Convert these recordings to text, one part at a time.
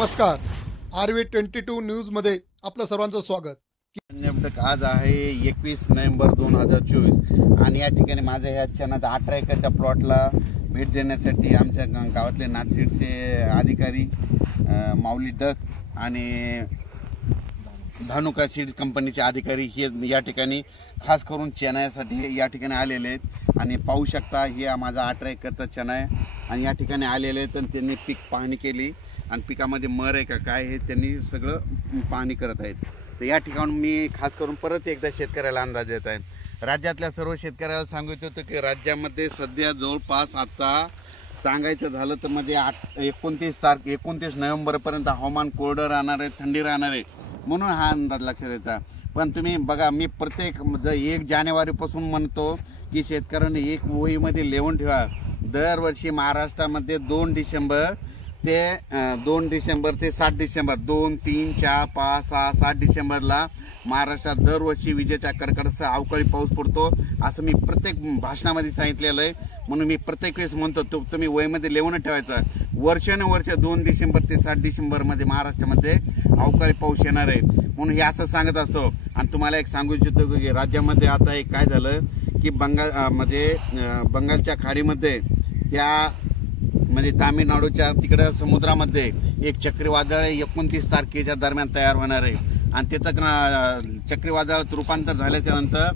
नमस्कार, RV22 न्यूजमध्ये आपलं सर्वांचं स्वागत। नेमकं आज आहे 21 नोव्हेंबर 2024 आणि या ठिकाणी माझ्या ह्या चनाचा 18 एकरच्या प्लॉटला भेट देण्यासाठी आमच्या गावातले नाथसीडचे अधिकारी माऊली डक आणि धानुका सीड्स कंपनीचे अधिकारी हे या ठिकाणी खास करून चण्यासाठी या ठिकाणी आलेले आहेत आणि पाहू शकता हे माझा 18 एकरचा चना आहे आणि या ठिकाणी आलेले आहेत आणि त्यांनी पीक पाहणी केली आणि पिकामध्ये मर आहे का काय हे त्यांनी सगळं पाहणी करत आहेत। तर या ठिकाणी मी खास करून परत एकदा शेतकऱ्याला अंदाज देत आहे। राज्यातल्या सर्व शेतकऱ्याला सांगायचं होतं की राज्यामध्ये सध्या जवळपास आता सांगायचं झालं तर मध्ये 29 नोव्हेंबरपर्यंत हवामान कोरडं राहणार आहे, थंडी राहणार आहे म्हणून हा अंदाज लक्षात द्यायचा। पण तुम्ही बघा मी प्रत्येक 1 जानेवारीपासून म्हणतो की शेतकऱ्यांनी एक वहीमध्ये लिहून ठेवा। दरवर्षी महाराष्ट्रामध्ये 2 डिसेंबर ते 7 डिसेंबर 2, 3, 4, 5, 6, 7 डिसेंबरला महाराष्ट्रात दरवर्षी विजेच्या कडकडाटासह अवकाळी पाऊस पडतो असं मी प्रत्येक भाषणामध्ये सांगितलेलं आहे। म्हणून मी प्रत्येक वेळेस म्हणतो तुम्ही वहीमध्ये लिहून ठेवायचं। वर्षानुवर्ष 2 डिसेंबर ते 7 डिसेंबरमध्ये महाराष्ट्रामध्ये अवकाळी पाऊस येणार आहे म्हणून हे असं सांगत असतो। आणि तुम्हाला एक सांगू इच्छितो की राज्यामध्ये आता एक काय झालं की बंगालच्या खाडीमध्ये त्या म्हणजे तामिळनाडूच्या तिकडे समुद्रामध्ये एक चक्रीवादळ 29 तारखेच्या दरम्यान तयार होणार आहे आणि त्याचं चक्रीवादळात रूपांतर झाल्याच्या नंतर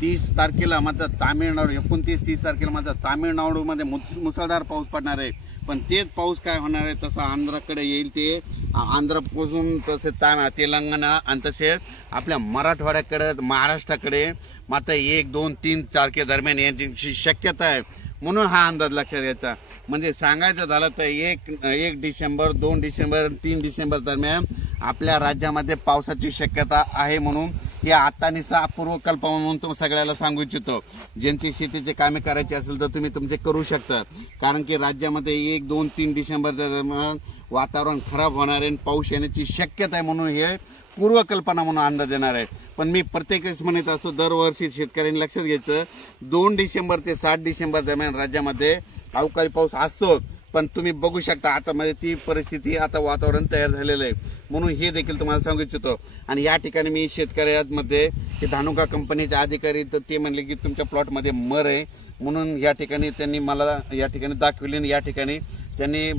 30 तारखेला मात्र तामिळनाडू 29-30 तारखेला मात्र तामिळनाडूमध्ये मुसळधार पाऊस पडणार आहे। पण तेच पाऊस काय होणार आहे तसा आंध्राकडे येईल, ते आंध्रपासून तसे तेलंगणा आणि तसेच आपल्या मराठवाड्याकडे महाराष्ट्राकडे मात्र 1, 2, 3 तारखेदरम्यान येण्याची शक्यता आहे म्हणून हा अंदाज लक्षात घ्यायचा। म्हणजे सांगायचं झालं तर 1 डिसेंबर 2 डिसेंबर 3 डिसेंबर दरम्यान आपल्या राज्यामध्ये पावसाची शक्यता आहे म्हणून हे आता पूर्वकल्पना म्हणून तुम्ही सगळ्याला सांगू इच्छितो। ज्यांची शेतीचे कामे करायची असेल तर तुम्ही तुमचे करू शकता, कारण की राज्यामध्ये 1, 2, 3 डिसेंबर दरम्यान वातावरण खराब होणार आहे, पाऊस येण्याची शक्यता आहे म्हणून हे पूर्वकल्पना म्हणून अंदाज देणार आहे। पण मी प्रत्येक वेळेस म्हणत असतो दरवर्षी शेतकऱ्यांनी लक्षात घ्यायचं 2 डिसेंबर ते 7 डिसेंबर दरम्यान राज्यामध्ये अवकाळी पाऊस असतो। पण तुम्ही बघू शकता आता मध्ये ती परिस्थिती आता वातावरण तयार झालेलं आहे म्हणून हे देखील तुम्हाला सांगू इच्छितो। आणि या ठिकाणी मी शेतकऱ्यांमध्ये हे धानुका कंपनीचे अधिकारी तर ते म्हणले की तुमच्या प्लॉटमध्ये मर आहे म्हणून या ठिकाणी त्यांनी मला या ठिकाणी दाखवले आणि या ठिकाणी त्यांनी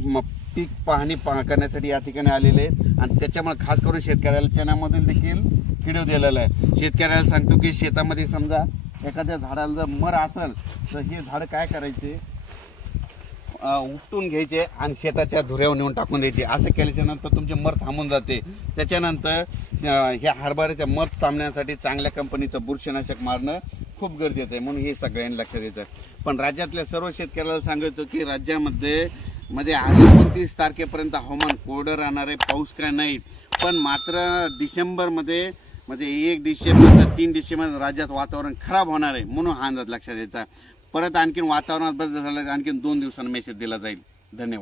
पीक पाहणी करण्यासाठी या ठिकाणी आलेले आणि त्याच्यामुळे खास करून शेतकऱ्याला चण्यामधून देखील व्हिडिओ दिलेला आहे। शेतकऱ्याला सांगतो की शेतामध्ये समजा एखाद्या झाडाला जर मर असेल तर हे झाड काय करायचे उपटून घ्यायचे आणि शेताच्या धुऱ्यावर नेऊन टाकून द्यायचे। असं केल्याच्या नंतर तुमचे मर थांबून जाते। त्याच्यानंतर ह्या हरभऱ्याच्या मर थांबण्यासाठी चांगल्या कंपनीचं बुरशीनाशक मारणं खूप गरजेचं आहे म्हणून हे सगळ्यांनी लक्षात येतं। पण राज्यातल्या सर्व शेतकऱ्याला सांगायचं की राज्यामध्ये 29 तारखेपर्यंत हवामान कोरडं राहणार आहे, पाऊस काय नाही। पण मात्र डिसेंबरमध्ये 1 डिसेंबर ते 3 डिसेंबर राज्यात वातावरण खराब होणार आहे म्हणून हा अंदाज लक्षात द्यायचा। परत आणखीन वातावरणात बदल झाला आणखीन 2 दिवसांनी मेसेज दिला जाईल। धन्यवाद।